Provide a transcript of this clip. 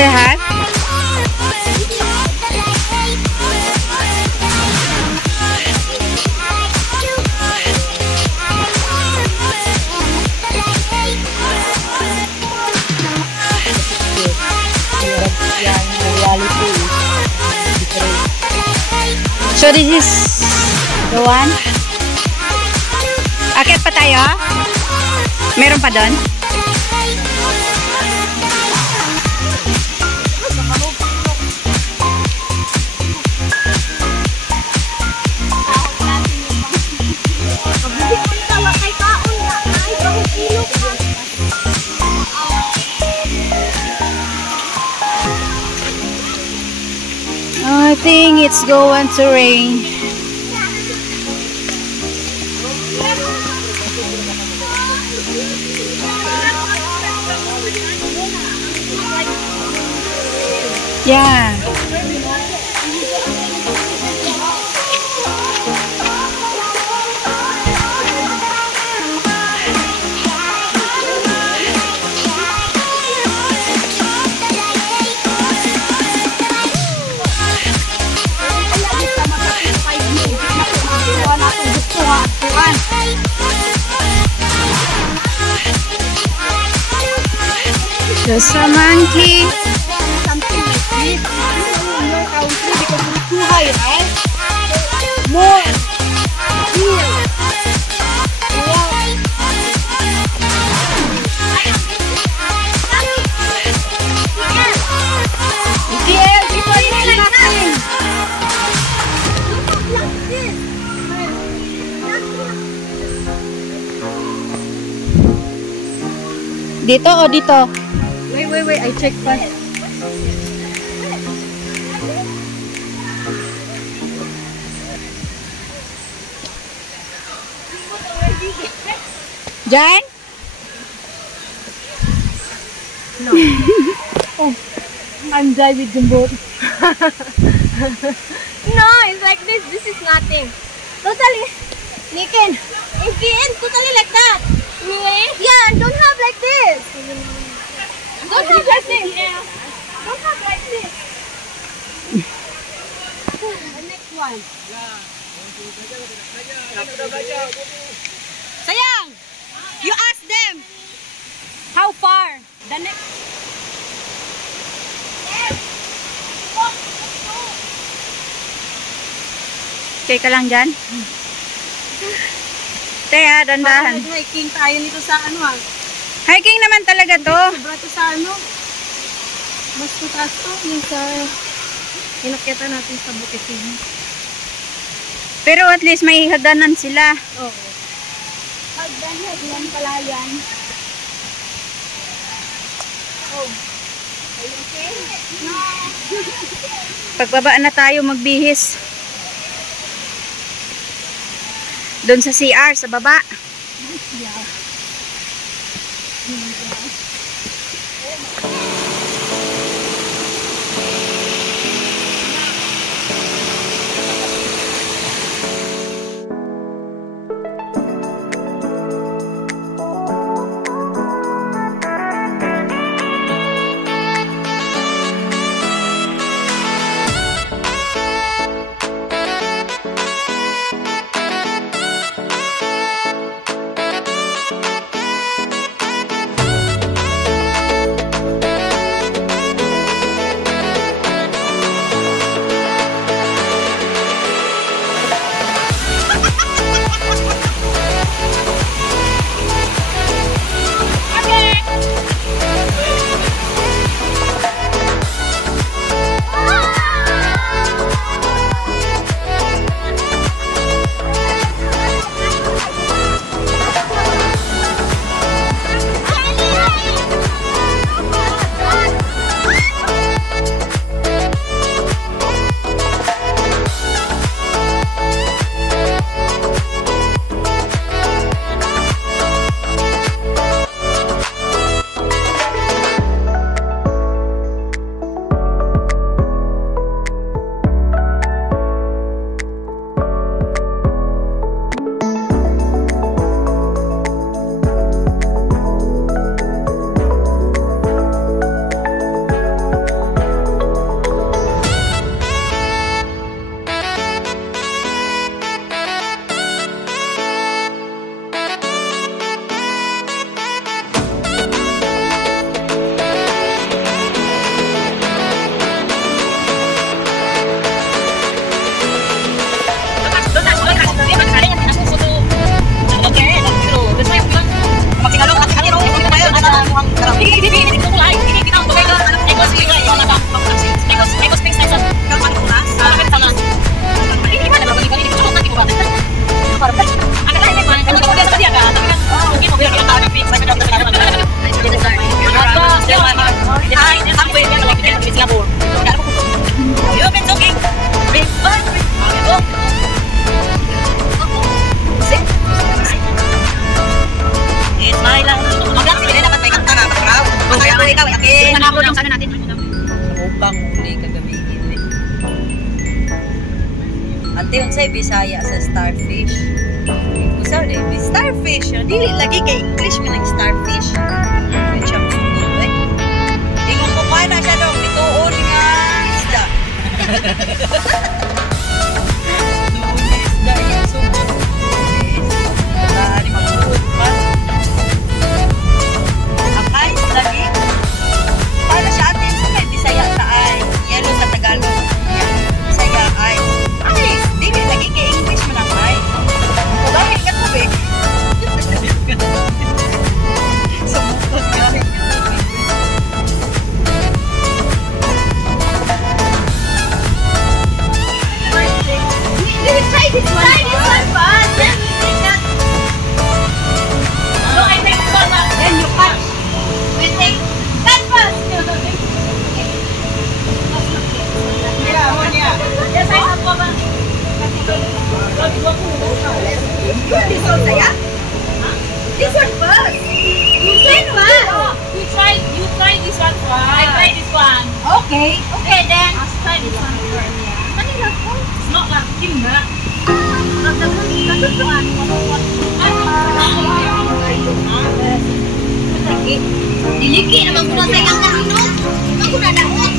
say hi? So this is the one. Akit pa tayo? Meron pa doon? I think it's going to rain. Yeah. Just a monkey. Something like this. In your country because it's too high, right? More here. Dito o dito? Wait, I check first. Jan? No. Oh, I'm driving the boat. No, it's like this. This is nothing. Totally. Nikin, totally like that. Really? Yeah, don't have like this. Don't have like this. Don't have like this. The next one. Sayang! You ask them how far? The next. Okay ka lang dyan? Teka, dandahan. Hiking tayo nito sa ano ha? Hiking naman talaga to. Sobra to sa ano? Mas mataas to yung sa inakyatan natin sa Bukitin. Pero at least may hagdanan sila. Oo. Hagdan pala yan. Oh. Are you okay? No. Pagbaba na tayo magbihis. Doon sa CR, sa baba. Yeah. Bisaya sa starfish. Usa di starfish. Dili lagi kay English man ang starfish. Ano siya sugot eh. Ingon ko pa na siya dong bituon nga isda. Noon nga isda yung sugot. Dari mabuot pa. Akay lagi. Para sa atin sa may Bisaya sa ay, yellow sa Tagalog. Bisaya ay. Ay, dili lagi kay English man ang ay. Dahil ka tubig. Sa mukod ka. Try this one. Try this one first. Then we take that. No, I take this one. Then you cut. We take that first. Yes, I have one. This one, yeah? This one first. You said first. You try this one first. I try this one. Okay. Okay, then. I'll try this one first. Kanina ko. It's not like him na. Diliki naman ko na sayang kanino. Ako na daon.